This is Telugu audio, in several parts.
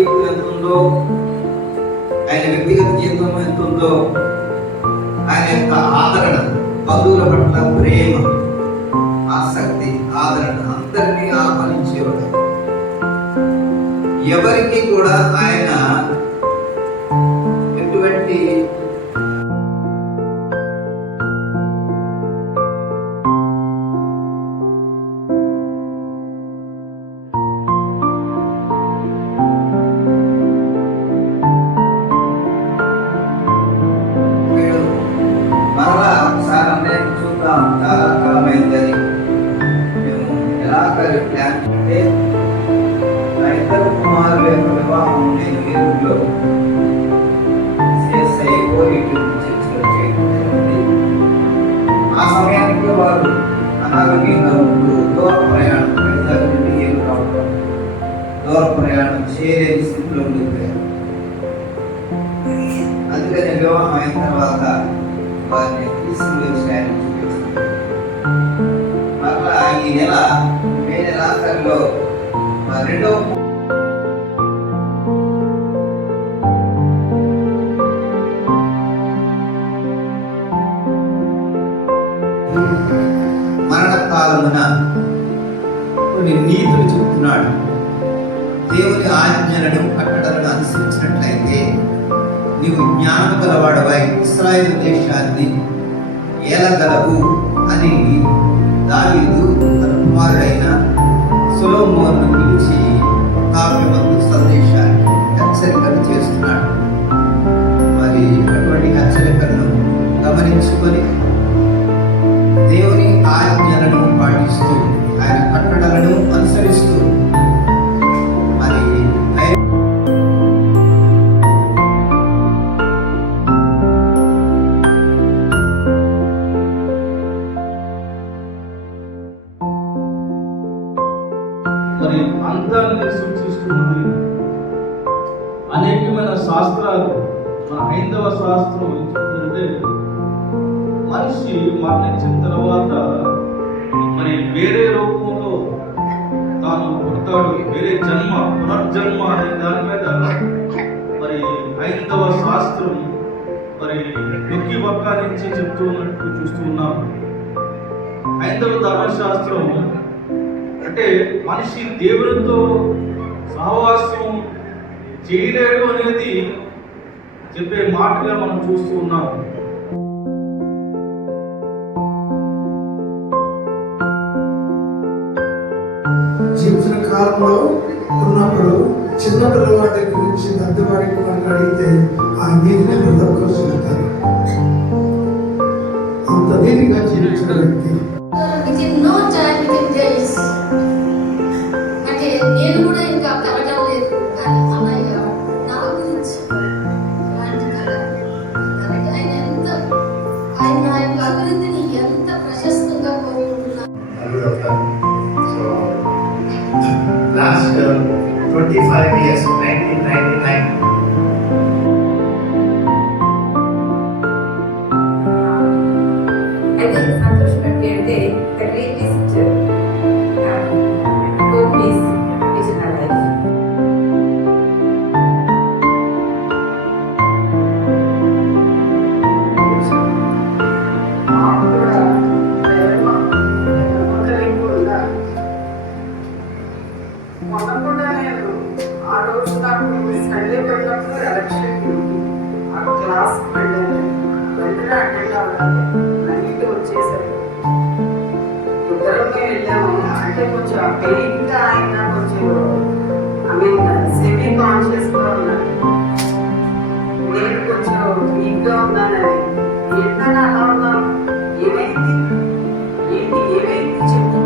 జీవితం ఎంత ఉందో, ఆయన వ్యక్తిగత జీవితం ఎంత ఉందో, ఆయన యొక్క ఆదరణ, బంధువుల పట్ల ప్రేమ, ఆసక్తి, ఆదరణ, అందరినీ ఆహ్వానించేవాడు. ఎవరికి కూడా ఆయన ఎటువంటి మరలా ఒకసారి నేను చూద్దాం, చాలా కాలమైందని మేము ఎలా ప్లాన్ అంటే నా ఇద్దరు కుమారుల యొక్క వివాహం నేను ఏలూరులో CSI చర్చలో చేయడం జరిగింది. ఆ సమయానికి వారు అనారోగ్యంగా ఉంటూ దూర ప్రయాణం వైజాగ్ నుండి ఏలూరు రావడం, దూర ప్రయాణం చేయలేని స్థితిలో ఉండిపోయారు. అందుకని వివాహం అయిన తర్వాత వారిని తీసుకుని వచ్చి ఆయన చూపిస్తాను. మరలా ఈ నెల మే నెలాఖరులో రెండవ మరణకాలమున కొన్ని నీతులు చెప్తున్నాడు. దేవుని ఆజ్ఞలను కట్టడలను అనుసరించినట్లయితే నీవు జ్ఞానం గలవాడవై ఇశ్రాయేలు దేశాన్ని ఏలగలవు అని దావీదు తన కుమారుడైన సొలొమోనును పిలిచి కావ్యమందు సందేశాన్ని హెచ్చరికలు చేస్తున్నాడు. మరి అటువంటి హెచ్చరికలను గమనించుకొని దేవుని ఆజ్ఞలను పాటిస్తూ ఆయన కట్టడలను అనుసరిస్తూ మరి అంతాన్ని సూచిస్తుంది. అనేకమైన శాస్త్రాలు, మన హైందవ శాస్త్రం చెప్తుందంటే మనిషి మరణించిన తర్వాత మరి వేరే రూపంలో తాను పుడతాడు, వేరే జన్మ, పునర్జన్మ అనే దాని మీద మరి హైందవ శాస్త్రం మరి నొక్కి పక్క నుంచి చెప్తూ ఉన్నట్టు చూస్తూ ఉన్నాం. హైందవ ధర్మశాస్త్రం అంటే మనిషి దేవునితో సహవాసం చేయలేడు అనేది చెప్పే మాటగా మనం చూస్తూ ఉన్నాం. జీవిత కాలంలో ఉన్నప్పుడు చిన్న పిల్లవాడి గురించి పెద్దవాడి వాడిని అడిగితే ఆ నీతిని ప్రతి ఒక్కరు చెబుతారు. అంత నీతిగా జీవించిన వ్యక్తి నేను కూడా ఇంకా కలగడం లేదు, కానీ అన్నయ్య నా గురించి అలాంటి కళ ఆయన ఎంత, ఆయన నా యొక్క అభివృద్ధిని ఎంత ప్రశస్తంగా కోరుకుంటున్నారు. Last 25 years, 1999. అయితే సంతోషం ఏంటంటే the greatest hope is in our life. మొన్న కూడా నేను ఆ రోజు నాకు సండే పెట్టినప్పుడు ఎలక్షన్ డ్యూటీ ఆ క్లాస్కి వెళ్ళాను. వెంటనే అటెండ్ అవ్వాలి, నైట్ వచ్చేసరికి ఇద్దరమే వెళ్ళాము. అంటే కొంచెం పెయిన్గా ఆయన కొంచెం సెమీ కాన్షియస్గా ఉన్నాను. నేను కొంచెం వీక్గా ఉన్నానని, ఏంటని అలా ఉన్నాను, ఏమైంది ఏంటి ఏమైంది చెప్పు.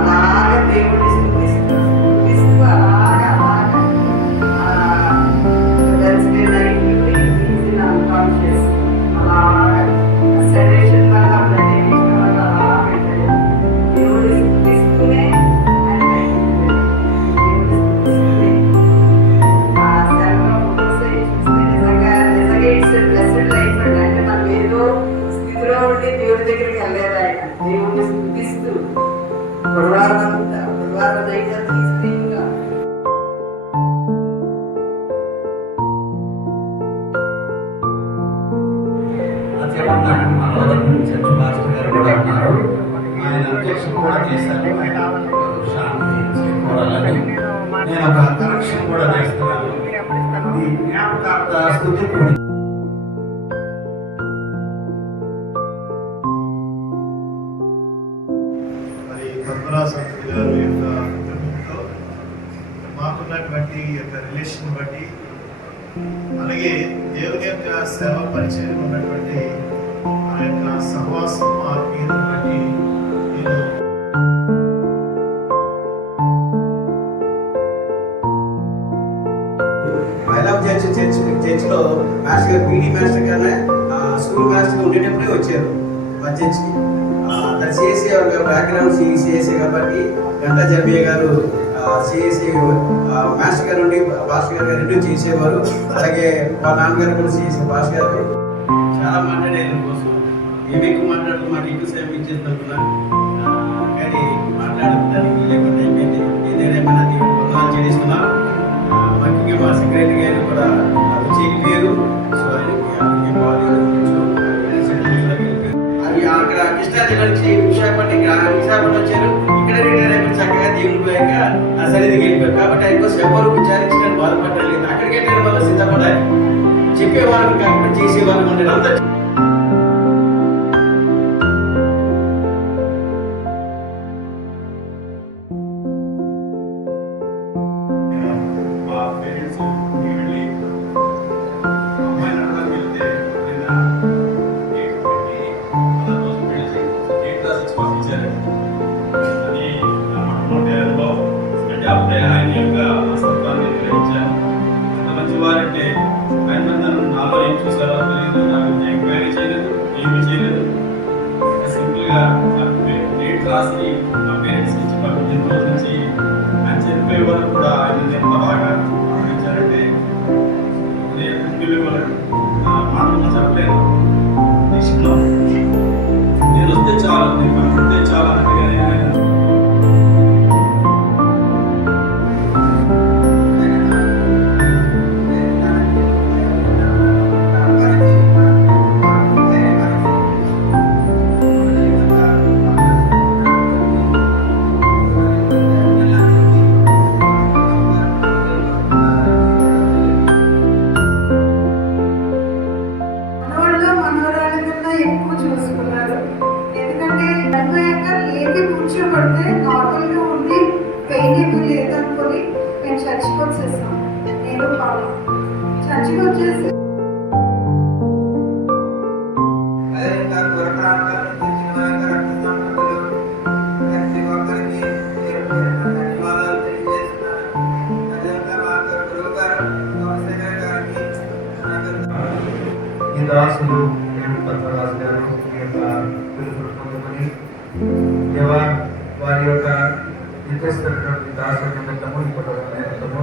అలాగే దేవుడిని స్తుతిస్తూ అలాగా నైట్ అలా స్థితిలో ఉండి దేవుడి దగ్గరికి వెళ్ళలేదు ఆయన. దేవుడిని స్థుతిస్తూ గురువారం అయితే తీసుకుంటా చర్చ్ మాస్టర్ గారు కూడా ఉన్నారు. ఆయన అధ్యక్షత కూడా చేశారు. ఆయన శాంతి చేకూరాలని నేను ఒక కరెక్షన్ కూడా చేస్తున్నాను. ఇది జ్ఞాపకార్థ స్తుతి కూడి. మరి పద్మరాజు గారు యొక్క కుటుంబంతో మాకున్నటువంటి యొక్క రిలేషన్ బట్టి, అలాగే దేవుని యొక్క సేవ పరిచయం ఉన్నటువంటి ఆ యొక్క సహవాసం ఆత్మీయతను బట్టి నేను చర్చిలో మాస్టర్ గారు పీడీ మాస్టర్ గానే స్కూల్ మాస్టర్ ఉండేటప్పుడే వచ్చారు మా చర్చికి. తను సిఎస్సి బ్యాక్గ్రౌండ్ సిఎస్సి కాబట్టి గంటా జంబియ్య గారు సిఎస్సి మాస్టర్ గారు ఉండి భాస్కర్ గారు రెండు చేసేవారు. అలాగే వాళ్ళ నాన్నగారు కూడా సిఎస్సి భాస్కర్ గారు చాలా మాట్లాడేది కోసం ఏమి ఎక్కువ మాట్లాడుతూ మాకు ఎక్కువ సేవ ఇచ్చేస్తున్నా కానీ మాట్లాడడానికి లేకపోతే అయిపోయింది. ఏదైనా వందనాలు చెల్లిస్తున్నా. ముఖ్యంగా మా సెక్రటరీ గారు కూడా వచ్చేకి పేరు. సో ఆయనకి ఆరోగ్యం బాగాలేదు. అవి అక్కడ కృష్ణా జిల్లా నుంచి విశాఖపట్నం వచ్చారు. ఇక్కడ రిటైర్ అయిపోయి చక్కగా దేవుని పోయాక ఆ సన్నిధికి వెళ్ళిపోయారు. కాబట్టి ఆయన కోసం ఎవరు విచారించడానికి బాధపడలేదు. అక్కడికి వెళ్ళిన వల్ల సిద్ధపడాలి. చెప్పేవారు కాకుండా చేసేవారు ఉండాలి. అందరూ మా పేరెంట్స్ వెళ్ళి అమ్మాయిని అడగడానికి వెళ్తే లేదా కేక్ పెట్టి 11 పెళ్లి 8 క్లాస్ ఇచ్చి పంపించారు. అది నా మొట్టమొదటి అనుభవం. అంటే అప్పుడే ఆయన యొక్క అసత్వాన్ని గ్రహించాను. ఎంత మంచి వారంటే ఆయన నాలో ఏం చూసారో తెలియదు. నాకు ఎంక్వైరీ చేయలేదు, ఏమీ చేయలేదు. సింపుల్గా డేట్ రాసి మా పేరెంట్స్ ఇచ్చి పంపించిన రోజు నుంచి ఆయన చనిపోయే వరకు కూడా ఆయన ఎంత బాగా ఆలోచించారంటే మాటలు చెప్పలేదు. నేను వస్తే చాలు, నేను పంపితే చాలు అనగానే ఆయన మనోరాల కన్నా ఎక్కువ చూసుకున్నారు. ఎందుకంటే చనిపోయాక లేపి కూర్చోబడితే నార్మల్గా ఉండి పెయిన్ ఏమీ లేదనుకొని మేము చర్చికి వచ్చేసాం. నేను పాపం చర్చికి వచ్చేసి అదే ఇంకా త్వరకాలంలో తెచ్చిన రక్తసంబంధులు ప్రతి ఒక్కరికి ధన్యవాదాలు తెలియజేస్తున్నాను. అదేవిధంగా మా గురువు గారు చంద్రశేఖర్ గారికి ఈ దాసులు పద్మరాజు గారు ఈ యొక్క పిలుపును పొందుకొని దేవా వారి యొక్క నిత్యస్తున్నటువంటి దాసుల నిమిత్తము ఈ కుటుంబం నిమిత్తము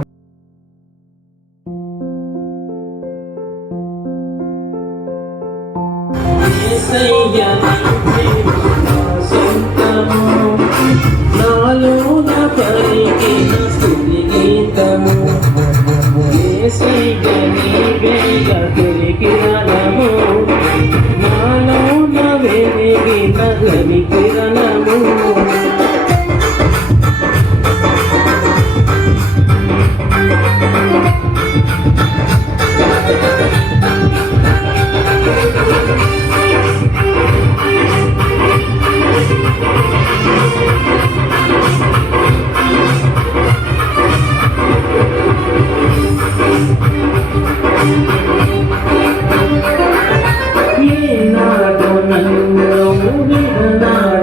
నాలో నా పలికిన స్తుతి గీతము యేసయ్య నీవేగ తొలికిరణము నాలో నా వెలిగిన కిరణము ఏనాడు నన్ను విడనాడు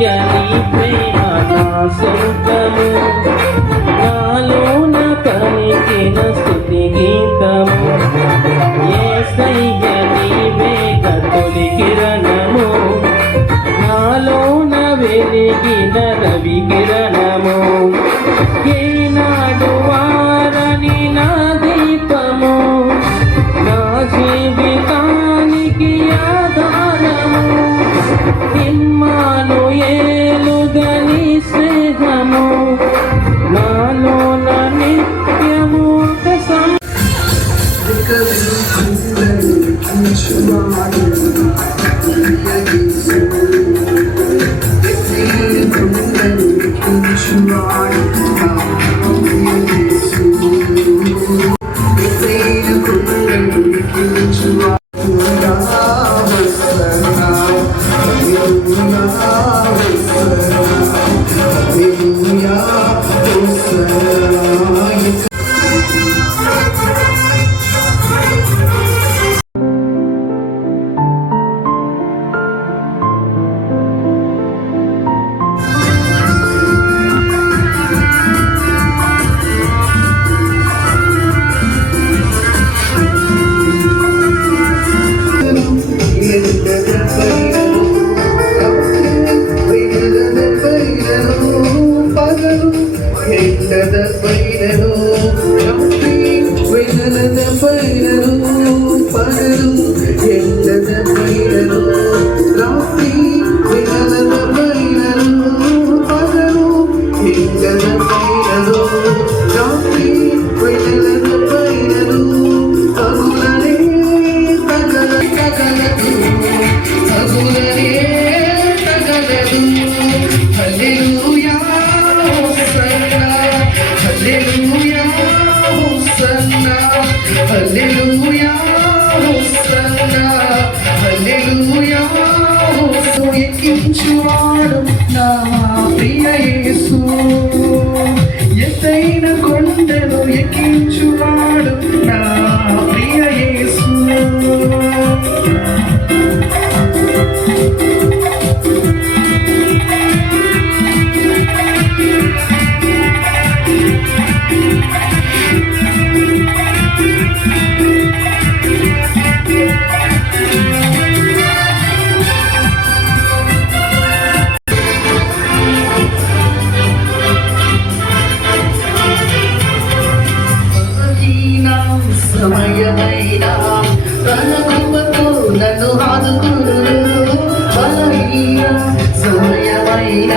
యేసయ్య నీ ప్రేమ నా సొంతము నాలోన పలికిన స్తుతి గీతము యేసయ్య నీవేగ తొలి కిరణము నాలోన వెలిగిన రవి కిరణము ఏనాడు వారని నా దీపము నా జీవితానికి ఆధారము ఇమ్మానుయేలుగని స్నేహము నాలోన నిత్యము ఒక ఎక్కించువాడు నా ప్రియ యేసు ఎత్తైన కొండను ఎక్కించువాడు నా ప్రియ యేసు సమయమైన తన కృపతో నన్ను ఆదుకును బలహీన సమయమైన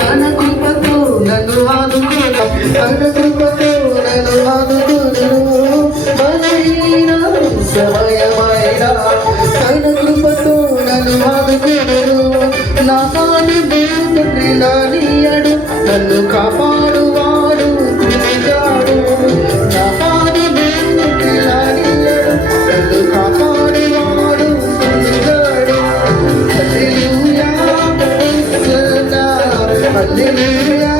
తన కృపతో నన్ను ఆదుకును తన కృపతో నన్ను ఆదుకును బలహీన సమయమైన తన కృపతో నన్ను ఆదుకును నా హాని బేతృలానియడు నన్ను కాపాడువాడు కృపగాడు నా హాని Hallelujah.